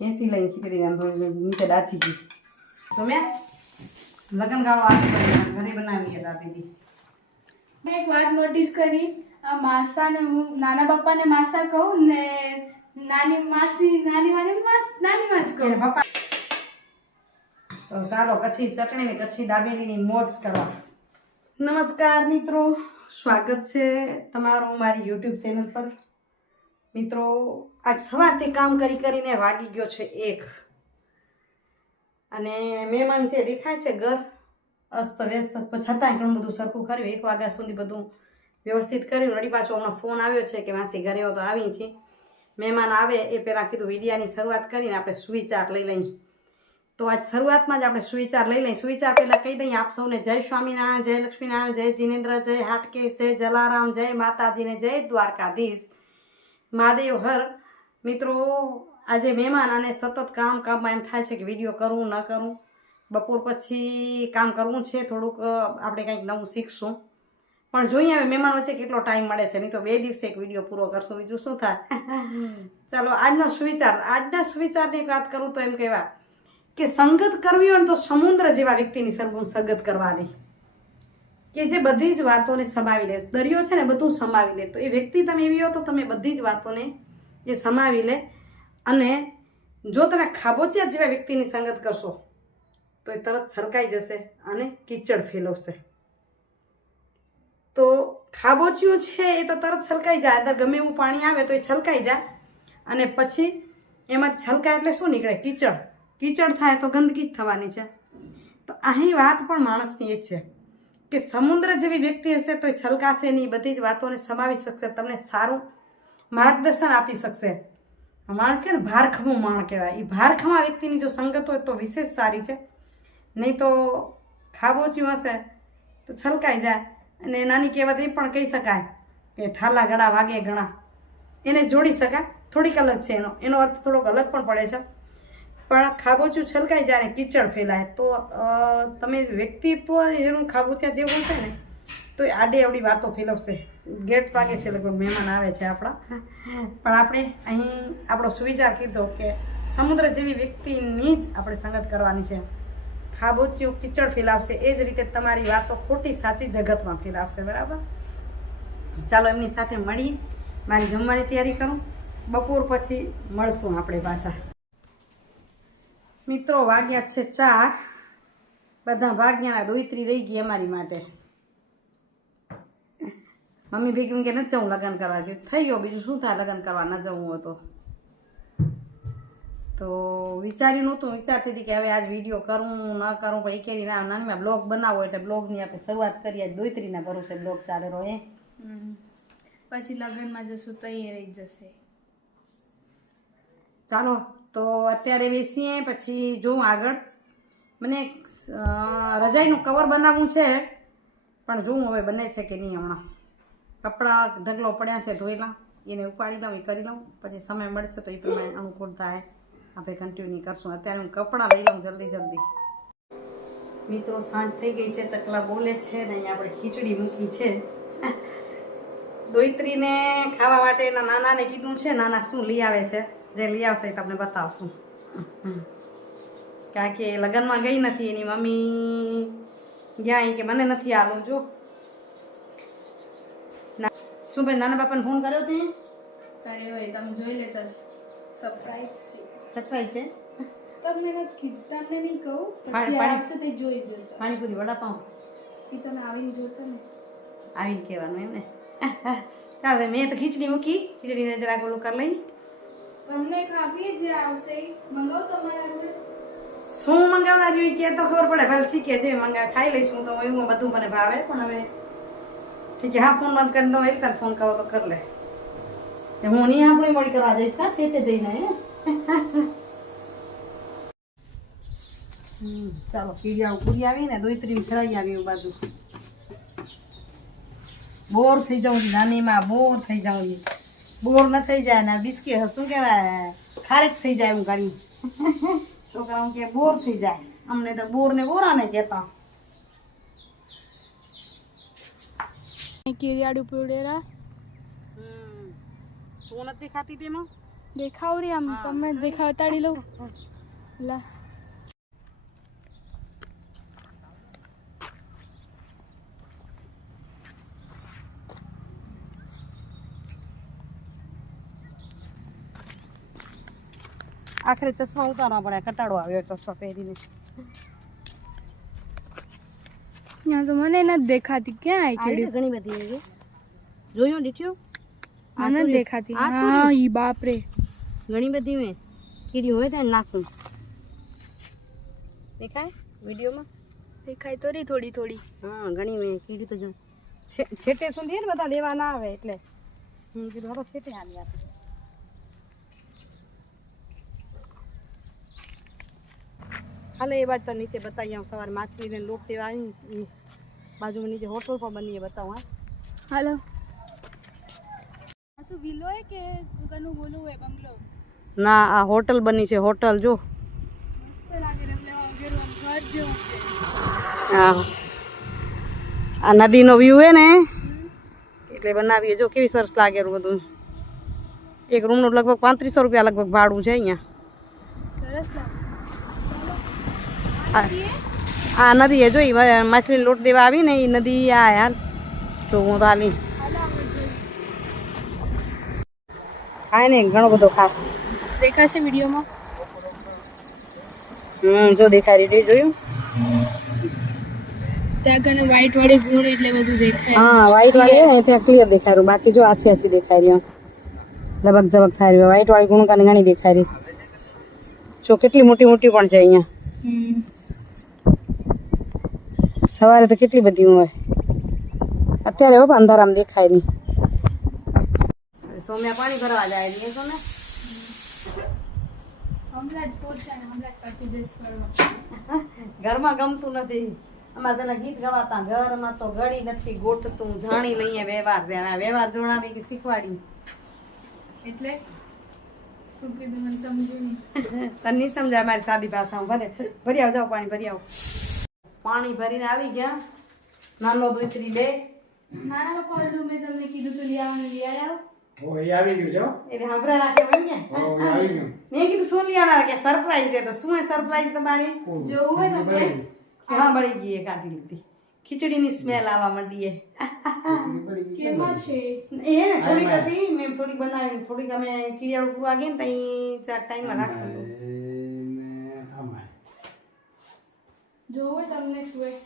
ખેંચી લઈને ખીચડી આમ નીચે દાચી ગઈ. તમે લગ્ન ગાળો આપી ઘરે બનાવી હતા આપી હતી મેં એક વાત નોટિસ કરી. આ માસાને હું નાના પપ્પાને માસા કહું ને નાની માસી નાની માને માસ નાની માં જ કહું પપ્પા તો ચાલો કચ્છી ચટણી ને કચ્છી દાબેલીની મોજ કરવા. નમસ્કાર મિત્રો સ્વાગત છે તમારું મારી યુટ્યુબ ચેનલ પર. મિત્રો, આજ સવારથી કામ કરી કરીને વાગી ગયો છે એક. અને મહેમાન છે દેખાય છે ઘર, અસ્ત વ્યસ્ત છતાંય ઘણું બધું સરખું કર્યું. એક વાગ્યા સુધી બધું વ્યવસ્થિત કર્યું. વળી પાછો હમણાં ફોન આવ્યો છે કે માસી ઘરે તો આવી છે મહેમાન આવે એ પહેલાં કીધું વિડિયાની શરૂઆત કરીને આપણે સુવિચાર લઈ લઈએ. તો આજ શરૂઆતમાં જ આપણે સુવિચાર લઈ લઈએ. સુવિચાર પહેલાં કહી દઈએ આપ સૌને જય સ્વામિનારાયણ, જય લક્ષ્મીનારાયણ, જય જીનેન્દ્ર, જય હાટકે, જય જલારામ, જય માતાજીને જય દ્વારકાધીશ. મહાદેવ હર. મિત્રો આજે મહેમાન અને સતત કામ કામમાં એમ થાય છે કે વીડિયો કરવું ન કરવું બપોર પછી કામ કરવું છે થોડુંક આપણે કંઈક નવું શીખશું. પણ જોઈએ હવે મહેમાન વચ્ચે કેટલો ટાઈમ મળે છે. નહીં તો બે દિવસે એક વીડિયો પૂરો કરશું. બીજું શું થાય? ચાલો આજનો સુવિચાર. આજના સુવિચારની વાત કરું તો એમ કહેવા કે સંગત કરવી હોય તો સમુદ્ર જેવા વ્યક્તિની સંગત કરવાની. કે જે બધી જ વાતોને સમાવી લે, દરિયો છે ને બધું સમાવી લે. તો એ વ્યક્તિ તમે એવી હો તો તમે બધી જ વાતોને એ સમાવી લે અને જો તમે ખાબોચિયા જેવા વ્યક્તિની સંગત કરશો, તો એ તરત છલકાઈ જશે અને કીચડ ફેલવશે. તો ખાબોચિયું છે એ તો તરત છલકાઈ જાય. અંદર ગમે એવું પાણી આવે તો એ છલકાઈ જાય. અને પછી એમાં છલકાય એટલે શું નીકળે? કીચડ. કીચડ થાય તો ગંદકી જ થવાની છે. તો અહીં વાત પણ માણસની એ જ છે. કે સમુદ્ર જેવી વ્યક્તિ હશે તો એ છલકાશે નહીં, બધી જ વાતોને સમાવી શકશે, તમને સારું માર્ગદર્શન આપી શકશે. માણસ કે ને ભારખમું માણ કહેવાય. એ ભારખમા વ્યક્તિની જો સંગત હોય તો વિશેષ સારી છે. નહીં તો ખાબોચ્યું હશે, તો છલકાઈ જાય. અને નાની કહેવત એ પણ કહી શકાય કે ઠાલા ગળા વાગે ગણા. એને જોડી શકાય. થોડીક અલગ છે એનો. એનો અર્થ થોડોક અલગ પણ પડે છે. પણ ખાબોચું છલકાઈ જાય કીચડ ફેલાય, તો તમે વ્યક્તિત્વ એનું ખાબોચિયા જેવું હશે ને, તો એ આડે અવડી વાતો ફેલાવશે. ગેટ વાગે છે લગભગ, મહેમાન આવે છે આપણા. પણ આપણે અહીં આપણો સુવિચાર કીધો કે સમુદ્ર જેવી વ્યક્તિની જ આપણે સંગત કરવાની છે. ખાબોચિયું કીચડ ફેલાવશે, એ જ રીતે તમારી વાતો ખોટી, સાચી જગતમાં ફેલાવશે, બરાબર? ચાલો, એમની સાથે મળી. મારી જમવાની તૈયારી કરું. બપોર પછી મળશું આપણે પાછા. મિત્રો વાગ્યા છે ચાર. બધા ભાગ્યાના દોઈત્રી રહી ગઈ અમારી માટે. મમ્મી ભેગી કે નથી જવું લગ્ન કરવા? કે થઈ ગયો બીજું શું થાય લગ્ન કરવા? ન જવું હતો તો. વિચાર્યું નહોતું વિચારતી હતી કે હવે આજ વીડિયો કરું ન કરું પણ એકેરી ના નાની બ્લોગ બનાવો એટલે બ્લોગની આપણે શરૂઆત કરીએ. આજ દોઈત્રીના ભરોસે બ્લોગ ચાલે રહે. પછી લગ્નમાં જશું તો એ રહી જશે. ચાલો તો અત્યારે બેસીએ, પછી જોઉં આગળ. મને રજાઈનું કવર બનાવવું છે, પણ જોઉં હવે બને છે કે નહીં હમણાં. કપડાં ઢગલો પડ્યા છે ધોયેલા એને ઉપાડી લઉં, એ કરી લઉં, પછી સમય મળશે તો એ પ્રમાણે અનુકૂળ થાય. આપણે કન્ટિન્યુ કરશું. અત્યારે હું કપડાં લઈ લઉં જલ્દી જલ્દી. મિત્રો, સાંજ થઈ ગઈ છે, ચકલા બોલે છે, ને અહીંયા આપણે ખીચડી મૂકી છે. દોઈત્રીને ખાવા માટે એના નાનાને કીધું છે, નાના શું લઈ આવે છે? જે લઈ આવશે એ તમને બતાવશું. કારણ કે લગ્નમાં ગઈ નથી એની મમ્મી. ગયા કે મને નથી આલું જો. શું ભાઈ નાના બાપાને ફોન કર્યો તે? કરે હોય તમે જોઈ લેતા સરપ્રાઈઝ છે. સરપ્રાઈઝ છે? તમને નથી તમને નહીં કહું પછી આવશે તે જોઈ જોજો. પાણીપુરી વડાપાઉં. એ તમે આવીને જોતો ને. આવીને કહેવાનું એમ ને. ચાલો મેં તો ખીચડી મૂકી ખીચડીને જરાક ઓલું કરી લઈ. તમને ખાવીએ જે આવશે. એ તમારા શું મંગાવનાર હોય કે તો ખબર પડે. ભલે ઠીક છે મંગા મંગાવે ખાઈ લઈશું, તો એવું બધું મને ભાવે. પણ હવે ઠીક છે, હા, ફોન બંધ કરીને તો એક ફોન કરો તો કરી લે. હું નહીં આપણે મળી કરવા જઈશ. હા, છેટે જઈને ચાલો, પીડિયા પૂરી આવી ને દોઈત્રી ફેરાઈ આવી બાજુ. બોર થઈ જાઉં નાનીમાં બોર થઈ જાઉં બોર ન થઈ જાય ને બિસ્કી શું કહેવાય? ખારેક થઈ જાય એમ કરી છોકરાઓ કે બોર થઈ જાય. અમને તો બોર ને બોરા ને કહેતા કેરિયાડું પીવડેરા તું નથી ખાતી તેમાં? દેખાવ રે આમ તમે દેખાવ તાડી લો. લા. આખરે ચશ્મા ઉતારવા પડે કટાડો આવ્યો ચશ્મા પહેરીને. ત્યાં તો મને નથી દેખાતી ક્યાં આવી કેડી ઘણી બધી આવી જોયું ડીટ્યું આ નથી દેખાતી. હા ઈ બાપ રે ઘણી બધી મેં કીડી હોય ત્યાં નાખું. દેખાય વિડીયોમાં? દેખાય તો રી થોડી થોડી. હા ઘણી મેં કીડી તો જો છેટે સુધી ને બધા દેવા ના આવે એટલે. હું કીધું છેટે હાલી આપે હાલે એ બાજુ તો નીચે બતાવી આવું. સવારે માછલીને લોટ દેવા આવી ને બાજુમાં નીચે હોટલ પણ બની એ બતાવું હા. હાલો. શું વિલો હે કે કનું બોલું બંગલો? ના આ હોટલ બની છે હોટલ જો. હા. આ નદીનો વ્યૂ હે ને? એટલે બનાવીએ. જો કેવી સરસ લાગે બધું. એક રૂમનું લગભગ પાંત્રીસો રૂપિયા લગભગ ભાડું છે અહીંયા. સરસ લાગે. આ નદી એ જોઈ માછલી લોટ દેવા આવી ને એ નદી આ યાર તો હું તો જોઈએ. ખાય ને ઘણો બધો ખા દેખાશે વિડીયોમાં? હમ જો દેખાય રેડી જોયું? ત્યાં કને વ્હાઈટ વાળી ગુણ એટલે બધું દેખાય. હા વ્હાઈટ વાળી ને ત્યાં ક્લિયર દેખાય રહ્યું. બાકી જો આછી આછી દેખાય રહ્યું. ઝબક ઝબક થાય રહ્યું. વ્હાઈટ વાળી ગુણકાને ઘણી દેખાય રહી. જો કેટલી મોટી મોટી પણ છે અહીંયા. સવારે તો કેટલી બધી હોય અત્યારે હો અંધારામ દેખાય નહીં. સોમ્યા પાણી ભરવા જાય નહીં સોમ્યા? હમણાં જ પહોંચ્યા ને હમણાં જ પાછી જઈશ ફરવા ઘરમાં ગમતું નથી. અમારે પેલા ગીત ગવાતા ઘરમાં તો ગળી નથી ગોઠતું જાણી લઈએ વ્યવહાર. આ વ્યવહાર જોડાવી કે શીખવાડી. એટલે? શું કીધું મને સમજ્યું તને નહીં સમજાય મારી સાદી ભાષામાં. ભરે ભરી આવ જાઓ પાણી ભરી આવો. પાણી ભરીને આવી ગયા. નાનો દૂતરી બે. નાના પપ્પા ઓલું મેં તમને કીધું તું લઈ આવવાનું લઈ આવ્યા ઓ એ આવી ગયું છે હો. એટલે સાંભળા રાખ્યા હોય ને ઓ, એ આવી ગયું. મેં કીધું શું લેવાના કે સરપ્રાઈઝ છે તો શું હે સરપ્રાઈઝ તમારી? જોવું હોય તમને હા બળી ગઈ એ કાઢી લીધી. ખીચડીની સ્મેલ આવવા માંડી એ. કેમાં છે? એ ને થોડીક હતી મેં થોડીક બનાવી થોડીક અમે કિરિયાળું પૂરવા ગયા ને ત્યાં ચાર ટાઈમમાં રાખ્યું હતું એને આમાં. જોવું તમને શું હોય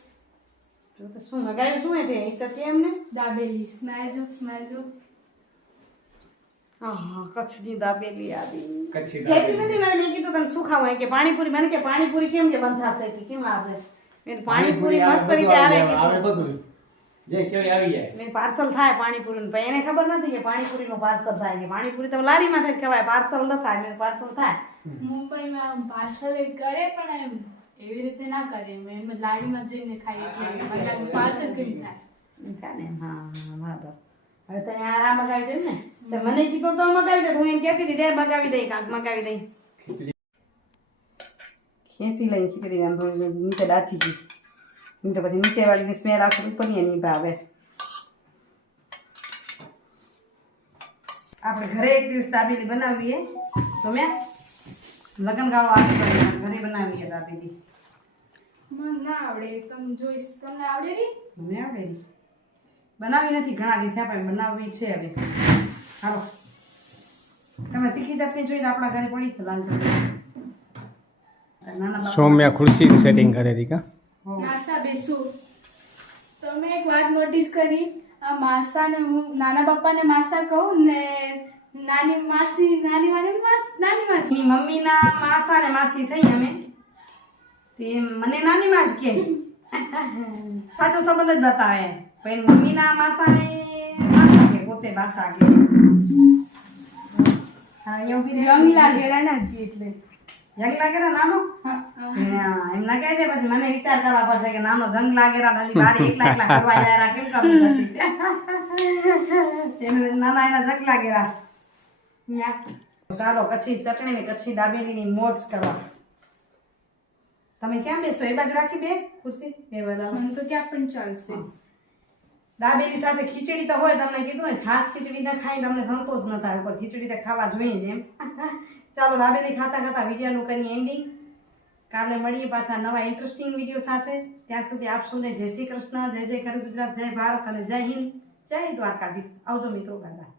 જો તો શું મગાવ્યું શું હે તે એ તો કેમ ને દાબેલી. સ્મેલ જો સ્મેલ જો. હા કચ્છની દાબેલી આવી કચ્છી કહેતી દાબેલી. નથી મને મેં કીધું તને શું ખાવું? કે પાણીપુરી. મને કે પાણીપુરી કેમ કે બંધ થશે કે કેમ આવે? મેં પાણીપુરી મસ્ત રીતે આવે આવે બધું. જે કેવી આવી જાય. મેં પાર્સલ થાય પાણીપુરી પણ એને ખબર નથી કે પાણીપુરીનું પાર્સલ થાય કે પાણીપુરી તો લારીમાં થાય કેવાય પાર્સલ ન થાય મેં પાર્સલ થાય. મુંબઈમાં પાર્સલ કરે પણ એમ. એવી રીતે ના કરે. એમ એમ લારીમાં જઈને ખાય એટલે મતલબ પાર્સલ થાય. એમ હા બરાબર. હવે તને આ આ મગાવી દઉં ને. તો મને કીધો તો મગાવી દે. હું એમ કહેતી હતી "દે મગાવી દઈ કાંક મગાવી દઈ ખેંચી લઈ ખીચડી આમ થોડી નીચે દાચી ગઈ. નહીં તો પછી નીચે વાળીની સ્મેલ આખું ઉપરની નહીં ભાવે. આપણે ઘરે એક દિવસ તાબેલી બનાવીએ. તો લગ્ન ગાળો આપી ઘરે બનાવીએ દાબેલી. મને ના આવડે. તમે જોઈશ. તમને આવડે રી મને આવડે. બનાવી નથી ઘણા દી થયા પણ બનાવવી છે હવે. હાલો. તમે તીખી ચટણી જોઈ આપણા ઘરે પડી છે લાલ સૌમ્યા ખુરશી સેટિંગ કરે હતી કા? માસા બેસુ. તમે એક વાત નોટિસ કરી. આ માસાને હું નાના પપ્પાને માસા કહું ને નાની માસી નાની માની માસ નાની માસી. મમ્મીના માસા ને માસી થઈ અમે. તે મને નાની માં જ કે. સાચો સંબંધ જ બતાવે. પણ મમ્મીના માસા ને માસા કે પોતે માસા કે. એટલે. જંગ નાનો? એમ છે પછી મને વિચાર કરવા પડશે કે નાનો જંગ બારે એકલા એકલા કેમ કરવું પછી? નાના એના જંગ લાગેલા ચાલો કચ્છી ચટણી ને કચ્છી દાબેલી ની મોજ કરવા. તમે ક્યાં બેસો? એ બાજુ રાખી બે ખુરશી. એ બરાબર તો ક્યાં પણ ચાલશે. દાબેલી સાથે ખીચડી તો હોય તમને કીધું ને છાશ ખીચડી ના ખાઈ તમને સંતોષ ન થાય પણ ખીચડી તો ખાવા જોઈએ ને એમ. ચાલો દાબેલી ખાતા ખાતા વિડીયોનું કરીએ એન્ડિંગ કાલે મળીએ પાછા નવા ઇન્ટરેસ્ટિંગ વીડિયો સાથે. ત્યાં સુધી આપ સૌને જય શ્રી કૃષ્ણ જય જય ખરું ગુજરાત જય ભારત અને જય હિન્દ. જય દ્વારકાધીશ. આવજો મિત્રો ગાડા